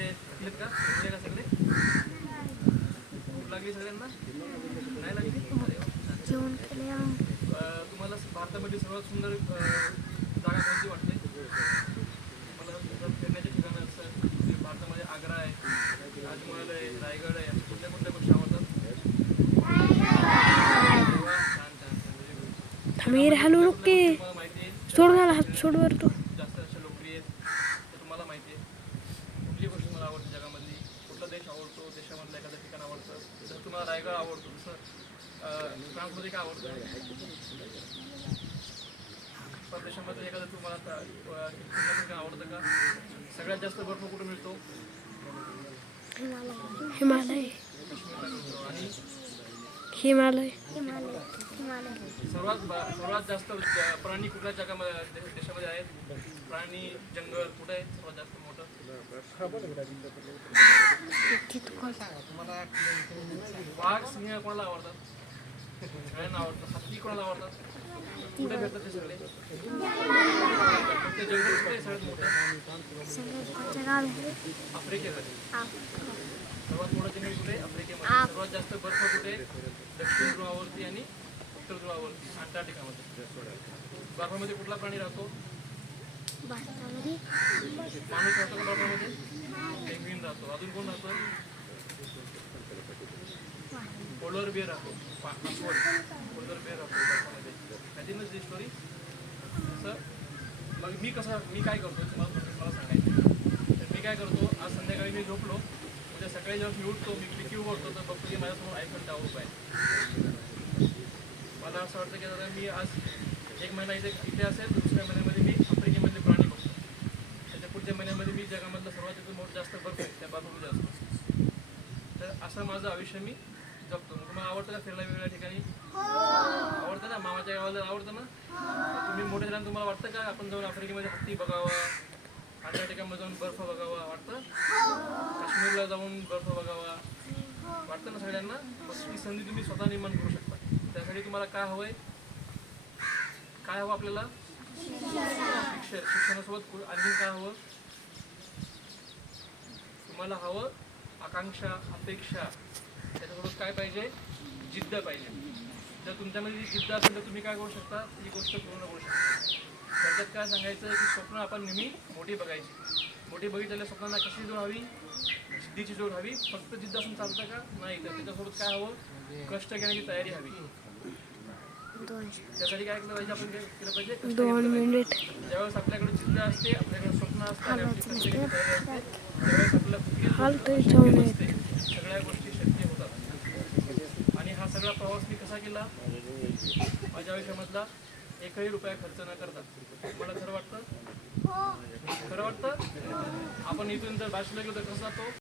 सगळे थकलेत का? थकले का सगळे? भूक लागली सगळ्यांना? नाही लागली? अरे वा, छान. तुम्हाला भारतामध्ये सर्वात सुंदर जागा कोणती वाटते? मला फिरण्याचे ठिकाणं असं भारतामध्ये आग्रा आहे, ताजमहल आहे, रायगड आहे, अशा कुठल्या कुठल्या गोष्टी आवडतात? वा, छान छान छान, व्हेरी गुड. थांबीर हॅलो लोक के तुम्हाला माहिती आहे सोड मला हात सोडवर तू. जास्त अशा लोकप्रिय आहेत ते तुम्हाला माहिती आहे. कुठली गोष्ट मला आवडते जगामधली? कुठला देश आवडतो? देशामधलं एखादं ठिकाण आवडतं? जसं तुम्हाला रायगड आवडतो तसं फ्रान्समध्ये काय आवडतं? परदेशामध्ये एखादं तुम्हाला ठिकाण आवडतं का? सगळ्यात जास्त बर्फ कुठं मिळतो? हिमालय काश्मीरला मिळतो. आणि हिमालय सर्वात जास्त प्राणी कुठल्या जगामध्ये देशामध्ये आहेत? प्राणी जंगल कुठे आहे सर्वात जास्त मोठं? वाघ सिंह कोणाला आवडतात? सगळ्यांना आवडतात. हत्ती कोणाला आवडतात? कुठे फिरतात ते सगळे? ते जंगल कुठे आहे सगळ्यात मोठं? आफ्रिकेमध्ये. सर्वात मोठं जंगल कुठे? आफ्रिकेमध्ये. सर्वात जास्त बर्फ कुठे? दक्षिण ध्रुवावरती आणि उत्तर ध्रुवावरती, अंटार्क्टिकामध्ये. बर्फामध्ये कुठला प्राणी राहतो? माणूस राहतो का बर्फामध्ये? पेंग्विन राहतो. अजून कोण राहतो? पोलर बिअर राहतो. पोलर बिअर राहतो बर्फामध्ये. माहिती ना ती स्टोरी? असं मग मी काय करतो मला सांगायचं. तर मी काय करतो, आज संध्याकाळी मी झोपलो, म्हणजे सकाळी जेव्हा मी उठतो, मी खिडकी उघडतो तर बघतो की माझ्यासमोर आयफेल टॉवर उभा आहे. मला असं वाटतं की दादा मी आज 1 महिना इथे असेल, दुसऱ्या महिन्यामध्ये मी आफ्रिकेमधले प्राणी बघतो. त्याच्या पुढच्या महिन्यामध्ये मी जगामधलं सर्वात जास्त बर्फ आहे त्या बर्फामध्ये असतो. तर असं माझं आयुष्य मी जगतो. तुम्हाला आवडतं का फिरायला वेगवेगळ्या ठिकाणी? आवडतं ना? मामाच्या गावाला आवडतं ना? तुम्ही मोठे झाल्यानं तुम्हाला वाटतं का आपण जाऊन आफ्रिकेमध्ये हत्ती बघावा, अंटार्क्टिकामध्ये जाऊन बर्फ बघावा वाटतं? काश्मीरला जाऊन बर्फ बघावा वाटतं ना सगळ्यांना? मग ती संधी तुम्ही स्वतः निर्माण करू शकता. त्यासाठी तुम्हाला काय हवं आहे? काय हवं आपल्याला? शिक्षणासोबत आणखी काय हवं? तुम्हाला हवं आकांक्षा, अपेक्षा. त्याच्यासोबत काय पाहिजे? जिद्द पाहिजे. जर तुमच्यामध्ये जी जिद्द असेल तर तुम्ही काय करू शकता? ही गोष्ट पूर्ण करू शकता. त्याच्यात काय सांगायचं की स्वप्न आपण नेहमी मोठी बघायची. मोठी बघितलेल्या स्वप्नांना कशी जोड हवी? जिद्दीची जोड हवी. फक्त जिद्द असून चालतं का? नाही. तर त्याच्यासोबत काय हवं? कष्ट घेण्याची तयारी हवी. त्यासाठी काय केलं पाहिजे? आपण काय केलं पाहिजे? कष्ट घेतलं पाहिजे. ज्यावेळेस आपल्याकडे जिद्द असते, आपल्याकडे स्वप्न असते, आपली कष्ट घेण्याची तयारी असते, त्यावेळेस आपल्याला सगळ्या गोष्टी शक्य होतात. आणि हा सगळा प्रवास मी कसा केला? माझ्या आयुष्यामधला एकही रुपया खर्च न करता. मला खरं वाटतं? आपण इथून जर बाशिला गेलो तर कसं जातो?